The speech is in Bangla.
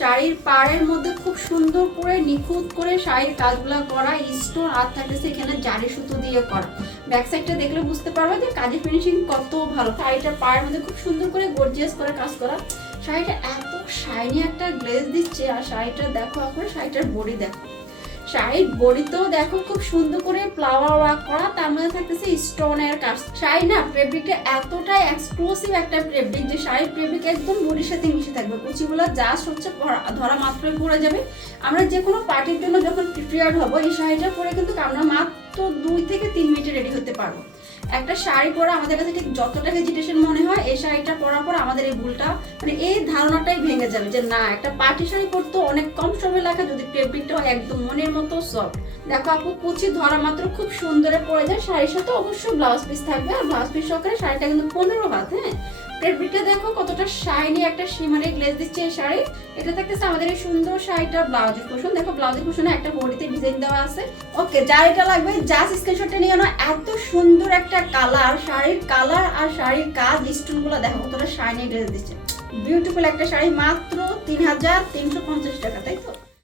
শাড়ির পাড়ের মধ্যে খুব সুন্দর করে নিখুঁত করে শাড়ির কাজগুলো করা, স্টোন আর থাকতেছে এখানে জারি সুতো দিয়ে করা। ব্যাক সাইডটা দেখলে বুঝতে পারবে যে কাজের ফিনিশিং কত ভালো। শাড়িটার পাড়ের মধ্যে খুব সুন্দর করে গর্জিয়াস করে কাজ করা। শাড়িটা এত শাইনি একটা গ্লেজ দিচ্ছে। আর শাড়িটা দেখো আপনার, শাড়িটার বডি দেখো, শাড়ির বডিতেও দেখো খুব সুন্দর করে ফ্লাওয়ার ওয়ার্ক করা, তার মধ্যে থাকতেছে স্টোনের কাজ। শাড়ি না ফেব্রিকটা এতটাই এক্সক্লুসিভ একটা ফেব্রিক যে শাড়ির ফেব্রিক একদম বডির সাথে মিশে থাকবে। কুচিগুলো জাস্ট হচ্ছে ধরা মাত্রই পরে যাবে। আমরা যে কোনো পার্টির জন্য যখন প্রিপেয়ার হবো, এই শাড়িটা পরে কিন্তু আমরা মাত্র 2 থেকে 3 মিনিটে রেডি হতে পারবো। একটা শাড়ি পরা আমাদের কাছে ঠিক যতটা হেজিটেশন মনে হয়, এই শাড়িটা পরার পর আমাদের এই ভুলটা মানে এই ধারণাটাই ভেঙে যাবে যে না, একটা পার্টি শাড়ি পরতে অনেক কম সময় লাগে যদি ফেব্রিকটা হয় একদম মনের মতো সফট। দেখো আপু, কুচি ধরা মাত্র খুব সুন্দরে পরে যায়। শাড়ির সাথে অবশ্যই ব্লাউজ পিস থাকবে, আর ব্লাউজ পিস সহকারে শাড়িটা কিন্তু 15 হাত। হ্যাঁ, ফেব্রিকটা দেখো কতটা শাইনি একটা শিমারি গ্লেজ দিচ্ছে এই শাড়ি। এটা থাকতেছে আমাদের এই সুন্দর শাড়িটা ব্লাউজের পোর্শন। দেখো ব্লাউজের পোর্শনে একটা বডিতে ডিজাইন দেওয়া আছে। ওকে, যার এটা লাগবে জাস্ট স্ক্রিনশটটা নিয়ে নাও। এত সুন্দর একটা কালার, শাড়ির কালার আর শাড়ির কাজ, স্টোনগুলো দেখো কতটা শাইনি গ্লেজ দিচ্ছে। বিউটিফুল একটা শাড়ি, মাত্র 3350 টাকা, তাই তো?